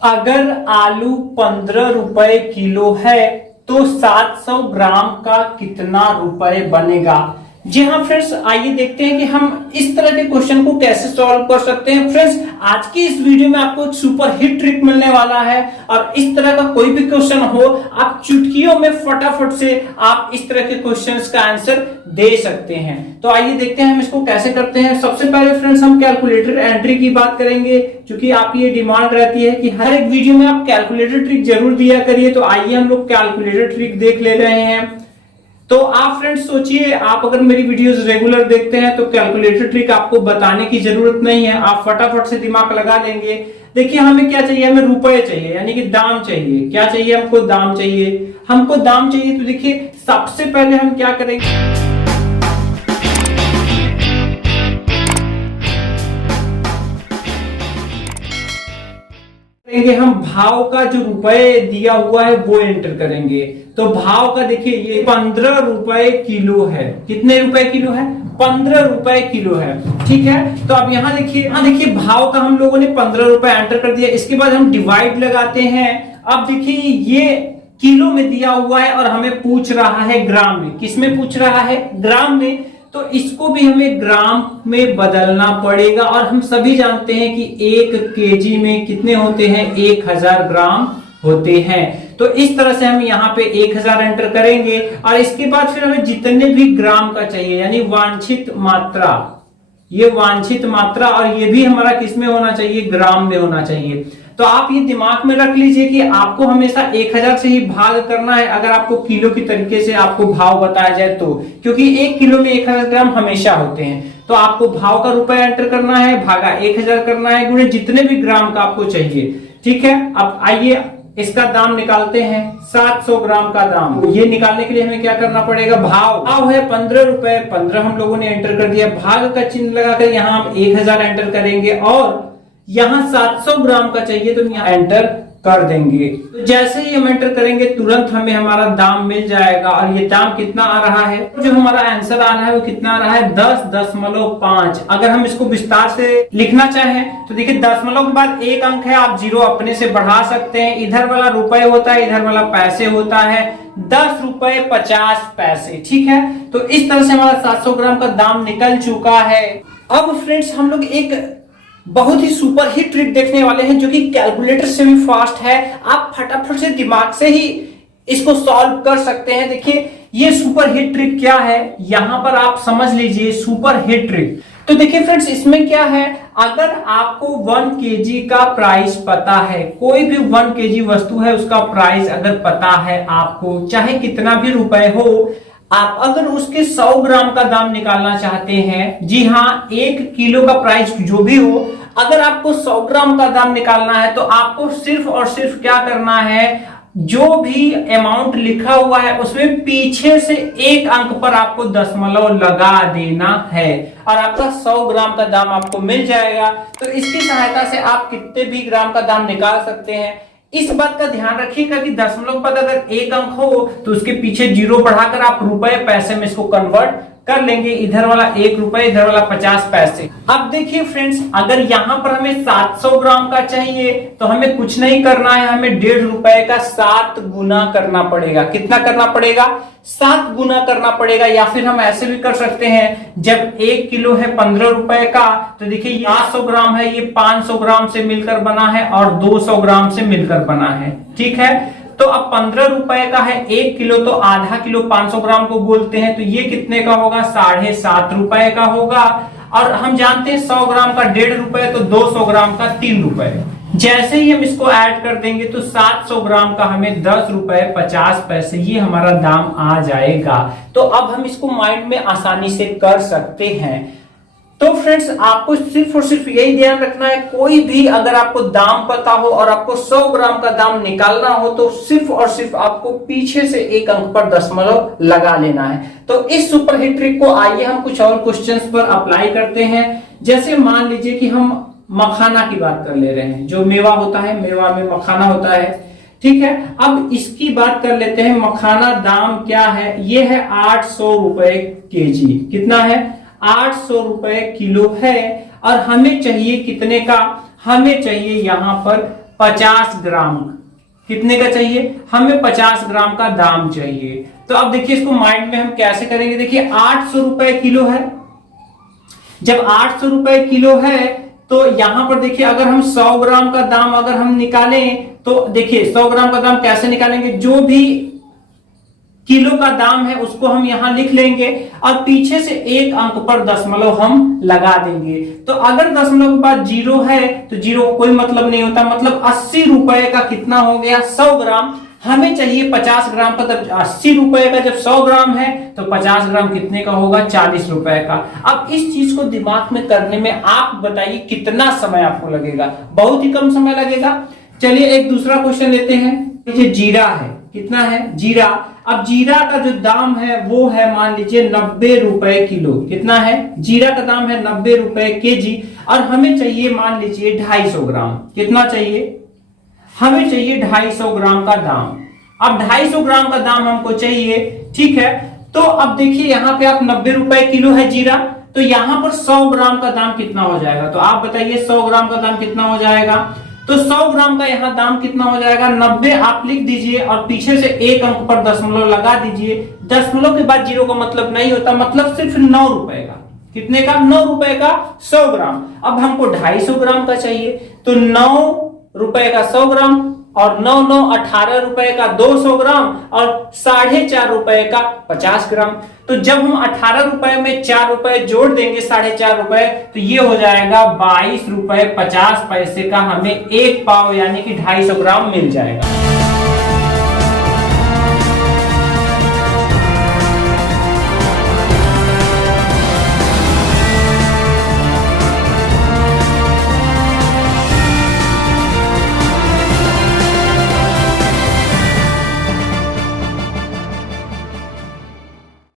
अगर आलू 15 रुपए किलो है तो 700 ग्राम का कितना रुपए बनेगा। जी हाँ फ्रेंड्स, आइए देखते हैं कि हम इस तरह के क्वेश्चन को कैसे सॉल्व कर सकते हैं। फ्रेंड्स, आज की इस वीडियो में आपको एक सुपर हिट ट्रिक मिलने वाला है और इस तरह का कोई भी क्वेश्चन हो, आप चुटकियों में फटाफट से आप इस तरह के क्वेश्चंस का आंसर दे सकते हैं। तो आइए देखते हैं हम इसको कैसे करते हैं। सबसे पहले फ्रेंड्स, हम कैलकुलेटर एंट्री की बात करेंगे, क्योंकि आप ये डिमांड रहती है कि हर एक वीडियो में आप कैलकुलेटर ट्रिक जरूर दिया करिए। तो आइए हम लोग कैलकुलेटर ट्रिक देख ले रहे हैं। तो आप फ्रेंड्स सोचिए, आप अगर मेरी वीडियोस रेगुलर देखते हैं तो कैलकुलेटर ट्रिक आपको बताने की जरूरत नहीं है, आप फटाफट से दिमाग लगा लेंगे। देखिए हमें क्या चाहिए, हमें रुपए चाहिए, यानी कि दाम चाहिए। क्या चाहिए हमको? दाम चाहिए। हमको दाम चाहिए तो देखिए सबसे पहले हम क्या करेंगे, हम भाव का जो रुपए दिया हुआ है वो एंटर करेंगे। तो भाव का देखिए ये 15 रुपए किलो है। कितने रुपए किलो है? 15 रुपए किलो है। ठीक है, तो अब यहाँ देखिए भाव का हम लोगों ने 15 रुपए एंटर कर दिया। इसके बाद हम डिवाइड लगाते हैं। अब देखिए ये किलो में दिया हुआ है और हमें पूछ रहा है ग्राम में। किस में पूछ रहा है? ग्राम में। तो इसको भी हमें ग्राम में बदलना पड़ेगा और हम सभी जानते हैं कि 1 केजी में कितने होते हैं? 1000 ग्राम होते हैं। तो इस तरह से हम यहाँ पे 1000 एंटर करेंगे और इसके बाद फिर हमें जितने भी ग्राम का चाहिए, यानी वांछित मात्रा, ये वांछित मात्रा, और ये भी हमारा किस में होना चाहिए? ग्राम में होना चाहिए। तो आप ये दिमाग में रख लीजिए कि आपको हमेशा 1000 से ही भाग करना है अगर आपको किलो की तरीके से आपको भाव बताया जाए तो, क्योंकि 1 किलो में 1000 ग्राम हमेशा होते हैं। तो आपको भाव का रुपए एंटर करना है, भागा 1000 करना है, गुणे जितने भी ग्राम का आपको चाहिए। ठीक है, अब आइए इसका दाम निकालते हैं। 700 ग्राम का दाम, ये निकालने के लिए हमें क्या करना पड़ेगा? भाव है 15 रुपए, 15 हम लोगों ने एंटर कर दिया। भाग का चिन्ह लगाकर यहाँ हम 1000 एंटर करेंगे और यहाँ 700 ग्राम का चाहिए तो यहाँ एंटर कर देंगे। तो जैसे ही हम एंटर करेंगे तुरंत हमें हमारा दाम मिल जाएगा। और ये दाम कितना आ रहा है? जो हमारा आंसर आ रहा है वो कितना आ रहा है? 10.5। अगर हम इसको विस्तार से लिखना चाहें तो देखिए दशमलव के बाद एक अंक है, आप जीरो अपने से बढ़ा सकते हैं। इधर वाला रुपए होता है, इधर वाला पैसे होता है। 10 रुपए 50 पैसे। ठीक है, तो इस तरह से हमारा 700 ग्राम का दाम निकल चुका है। अब फ्रेंड्स, हम लोग एक बहुत ही सुपर हिट ट्रिक देखने वाले हैं जो कि कैलकुलेटर से भी फास्ट है। आप फटाफट से दिमाग से ही इसको सॉल्व कर सकते हैं। देखिए ये सुपर हिट ट्रिक क्या है, यहां पर आप समझ लीजिए सुपर हिट ट्रिक। तो देखिए फ्रेंड्स, इसमें क्या है, अगर आपको 1 केजी का प्राइस पता है, कोई भी 1 केजी वस्तु है उसका प्राइस अगर पता है आपको, चाहे कितना भी रुपए हो, आप अगर उसके 100 ग्राम का दाम निकालना चाहते हैं, जी हाँ 1 किलो का प्राइस जो भी हो, अगर आपको 100 ग्राम का दाम निकालना है तो आपको सिर्फ और सिर्फ क्या करना है, जो भी अमाउंट लिखा हुआ है उसमें पीछे से एक अंक पर आपको दशमलव लगा देना है और आपका 100 ग्राम का दाम आपको मिल जाएगा। तो इसकी सहायता से आप कितने भी ग्राम का दाम निकाल सकते हैं। इस बात का ध्यान रखिएगा कि दशमलव पद अगर एक अंक हो तो उसके पीछे जीरो बढ़ाकर आप रुपए पैसे में इसको कन्वर्ट कर लेंगे। इधर वाला 1 रुपए, इधर वाला 50 पैसे। अब देखिए फ्रेंड्स, अगर यहाँ पर हमें 700 ग्राम का चाहिए तो हमें कुछ नहीं करना है, हमें 1.5 रुपए का 7 गुना करना पड़ेगा। कितना करना पड़ेगा? 7 गुना करना पड़ेगा। या फिर हम ऐसे भी कर सकते हैं, जब 1 किलो है 15 रुपए का, तो देखिए 800 ग्राम है, ये 500 ग्राम से मिलकर बना है और 200 ग्राम से मिलकर बना है। ठीक है, तो अब 15 रुपए का है 1 किलो, तो आधा किलो 500 ग्राम को बोलते हैं, तो ये कितने का होगा? 7.5 रुपए का होगा। और हम जानते हैं 100 ग्राम का 1.5 रुपए, तो 200 ग्राम का 3 रुपए। जैसे ही हम इसको ऐड कर देंगे तो 700 ग्राम का हमें 10 रुपए 50 पैसे, ये हमारा दाम आ जाएगा। तो अब हम इसको माइंड में आसानी से कर सकते हैं। तो फ्रेंड्स, आपको सिर्फ और सिर्फ यही ध्यान रखना है, कोई भी अगर आपको दाम पता हो और आपको 100 ग्राम का दाम निकालना हो तो सिर्फ और सिर्फ आपको पीछे से एक अंक पर दशमलव लगा लेना है। तो इस सुपर हिट ट्रिक को आइए हम कुछ और क्वेश्चंस पर अप्लाई करते हैं। जैसे मान लीजिए कि हम मखाना की बात कर ले रहे हैं, जो मेवा होता है, मेवा में मखाना होता है। ठीक है, अब इसकी बात कर लेते हैं। मखाना दाम क्या है? ये है 800 रुपए केजी। कितना है? 800 रुपए किलो है। और हमें चाहिए कितने का? हमें चाहिए यहाँ पर 50 ग्राम। कितने का चाहिए हमें? 50 ग्राम का दाम चाहिए। तो अब देखिए इसको माइंड में हम कैसे करेंगे। देखिए 800 रुपए किलो है। जब 800 रुपए किलो है तो यहां पर देखिए अगर हम 100 ग्राम का दाम अगर हम निकालें तो देखिए 100 ग्राम का दाम कैसे निकालेंगे, जो भी किलो का दाम है उसको हम यहां लिख लेंगे और पीछे से एक अंक पर दशमलव हम लगा देंगे। तो अगर दशमलव के बाद जीरो है तो जीरो को कोई मतलब नहीं होता, मतलब 80 रुपए का कितना हो गया 100 ग्राम। हमें चाहिए 50 ग्राम का, तब 80 रुपए का जब 100 ग्राम है तो 50 ग्राम कितने का होगा 40 रुपए का। अब इस चीज को दिमाग में करने में आप बताइए कितना समय आपको लगेगा? बहुत ही कम समय लगेगा। चलिए एक दूसरा क्वेश्चन लेते हैं। ये जीरा है, कितना है जीरा। अब जीरा का जो दाम है वो है मान लीजिए 90 रुपए किलो। कितना है? जीरा का दाम है 90 रुपए केजी और हमें चाहिए मान लीजिए 250 ग्राम। कितना चाहिए? हमें चाहिए 250 ग्राम का दाम। अब 250 ग्राम का दाम हमको चाहिए, ठीक है। तो अब देखिए यहाँ पे आप 90 रुपए किलो है जीरा, तो यहां पर 100 ग्राम का दाम कितना हो जाएगा? तो आप बताइए 100 ग्राम का दाम कितना हो जाएगा? तो 100 ग्राम का यहाँ दाम कितना हो जाएगा? 90 आप लिख दीजिए और पीछे से एक अंक पर दशमलव लगा दीजिए। दशमलव के बाद जीरो का मतलब नहीं होता, मतलब सिर्फ 9 रुपए का। कितने का? 9 रुपए का 100 ग्राम। अब हमको 250 ग्राम का चाहिए, तो 9 रुपए का 100 ग्राम और 9 9 18 रुपए का 200 ग्राम और 4.5 रुपए का 50 ग्राम। तो जब हम 18 रुपए में 4 रुपए जोड़ देंगे 4.5 रुपए, तो ये हो जाएगा 22 रुपए 50 पैसे का हमें एक पाव यानी कि 250 ग्राम मिल जाएगा।